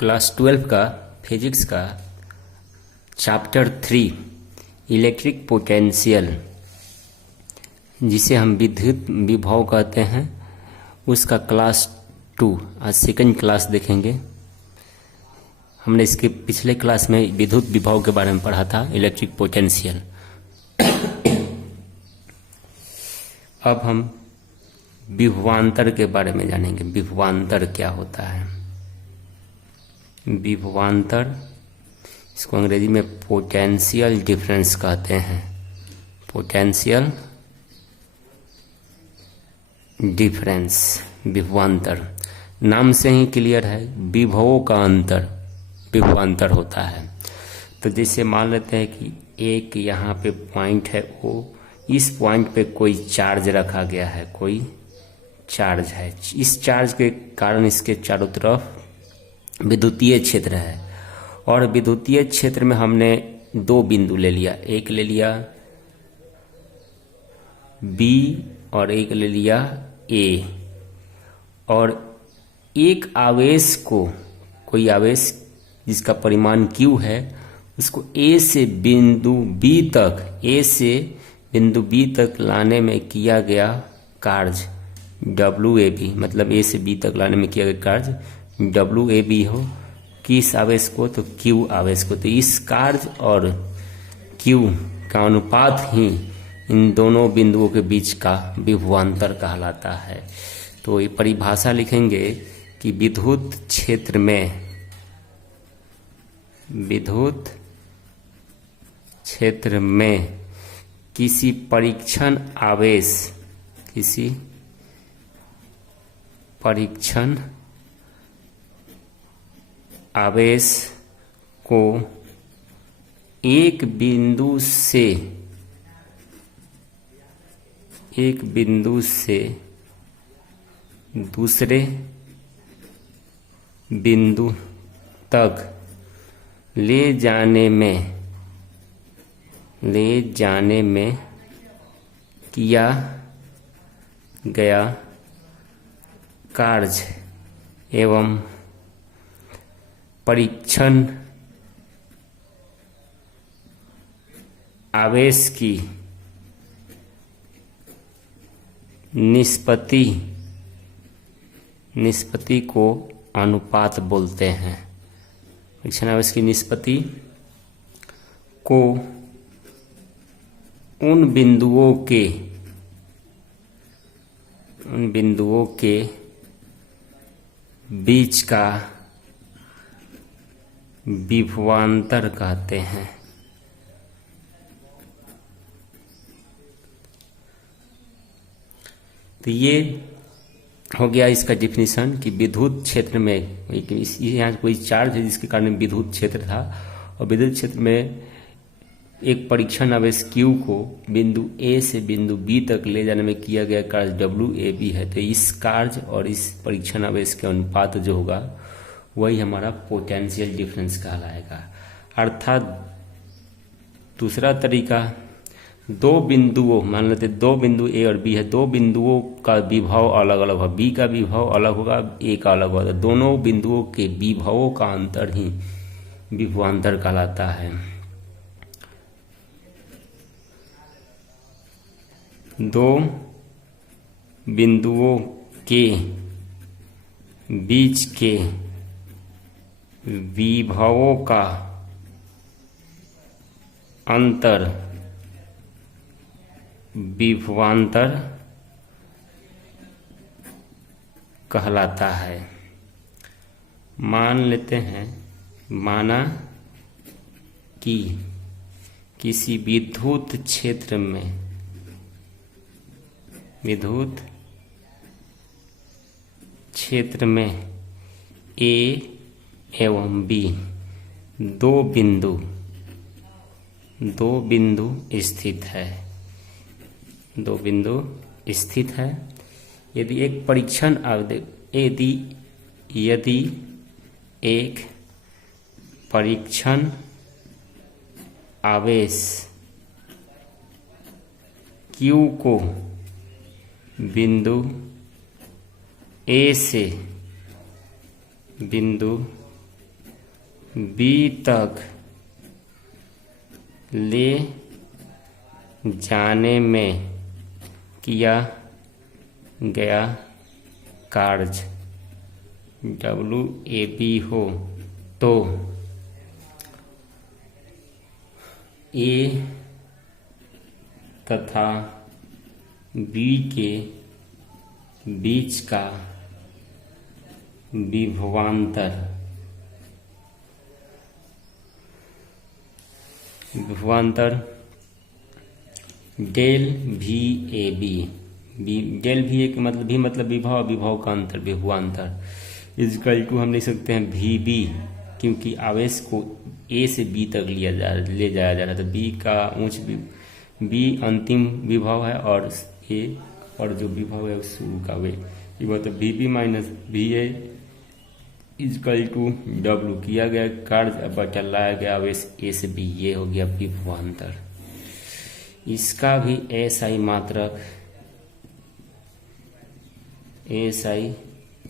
Class 12 का physics का chapter 3 electric potential, जिसे हम विद्युत विभव कहते हैं, उसका क्लास 2 आज सेकंड क्लास देखेंगे। हमने इसके पिछले क्लास में विद्युत विभव के बारे में पढ़ा था, इलेक्ट्रिक पोटेंशियल। अब हम विभवांतर के बारे में जानेंगे। विभवांतर क्या होता है? विभवांतर, इसको अंग्रेजी में पोटेंशियल डिफरेंस कहते हैं। पोटेंशियल डिफरेंस, विभवांतर नाम से ही क्लियर है, विभवों का अंतर विभवांतर होता है। तो जैसे मान लेते हैं कि एक यहाँ पे पॉइंट है, वो इस पॉइंट पे कोई चार्ज रखा गया है, कोई चार्ज है। इस चार्ज के कारण इसके चारों तरफ विद्युतीय क्षेत्र है, और विद्युतीय क्षेत्र में हमने दो बिंदु ले लिया, एक ले लिया B और एक ले लिया A, और एक आवेश को, कोई आवेश जिसका परिमाण Q है, उसको A से बिंदु B तक, A से बिंदु B तक लाने में किया गया कार्य WAB, मतलब A से B तक लाने में किया गया कार्य WAB हो। किस आवेश को? तो Q आवेश को। तो इस कार्य और Q का अनुपात ही इन दोनों बिंदुओं के बीच का विभवांतर कहलाता है। तो ये परिभाषा लिखेंगे कि विद्युत क्षेत्र में, विद्युत क्षेत्र में किसी परीक्षण आवेश, किसी परीक्षण आवेश को एक बिंदु से दूसरे बिंदु तक ले जाने में किया गया कार्य एवं परीक्षण आवेश की निष्पत्ति को अनुपात बोलते हैं। परीक्षण आवेश की निष्पत्ति को उन बिंदुओं के बीच का विभवांतर कहते हैं। तो ये हो गया इसका डिफिनीशन कि विद्युत क्षेत्र में यहाँ कोई चार्ज है जिसके कारण विद्युत क्षेत्र था, और विद्युत क्षेत्र में एक परीक्षण आवेश Q को बिंदु A से बिंदु B तक ले जाने में किया गया कार्य WAB है। तो इस कार्य और इस परीक्षण आवेश के अनुपात जो होगा वही हमारा पोटेंशियल डिफरेंस कहलाएगा। अर्थात दूसरा तरीका, दो बिंदुओं, मान लेते दो बिंदु A और B है, दो बिंदुओं का विभव अलग अलग है, B का विभव अलग होगा, A का अलग होगा, दोनों बिंदुओं के विभवों का अंतर ही विभवांतर कहलाता है। दो बिंदुओं के बीच के विभवों का अंतर विभवांतर कहलाता है। मान लेते हैं, माना कि किसी विद्युत क्षेत्र में A एवं B दो बिंदु स्थित है, यदि एक परीक्षण यदि एक परीक्षण आवेश Q को बिंदु ए से बिंदु बी तक ले जाने में किया गया कार्य WAB हो तो A तथा B के बीच का विभवांतर डेल VAB, डेल VA के मतलब विभव का अंतर, विभवांतर इजकल टू हम लिख सकते हैं VB, क्योंकि आवेश को A से B तक ले जाया जा रहा था। B का उच्च B अंतिम विभव है और A और जो विभव है शुरू का वे तो VB minus VA is equal to W, किया गया कार्य बटा लाया गया आवेश A से B, ये हो गया विभवांतर। इसका भी SI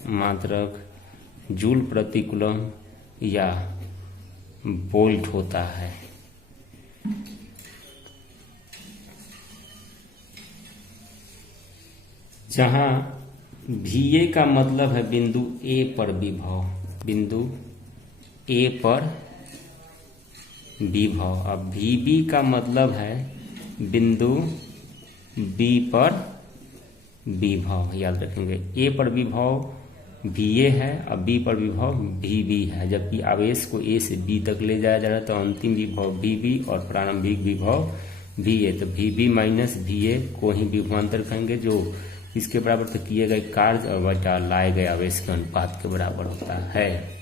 मात्रक जूल प्रति कूलम या वोल्ट होता है। जहां VA का मतलब है बिंदु A पर विभव, बिंदु A पर विभव। अब VB का मतलब है बिंदु B पर विभव, याद रखेंगे। A पर विभव VA है और B पर विभव VB है, जबकि आवेश को A से B तक ले जाया जा रहा है तो अंतिम विभव VB और प्रारंभिक विभव VA, तो VB माइनस VA को ही विभवांतर कहेंगे, जो इसके बराबर तो किए गए कार्य और बटा लाए गए आवेश के अनुपात के बराबर होता है।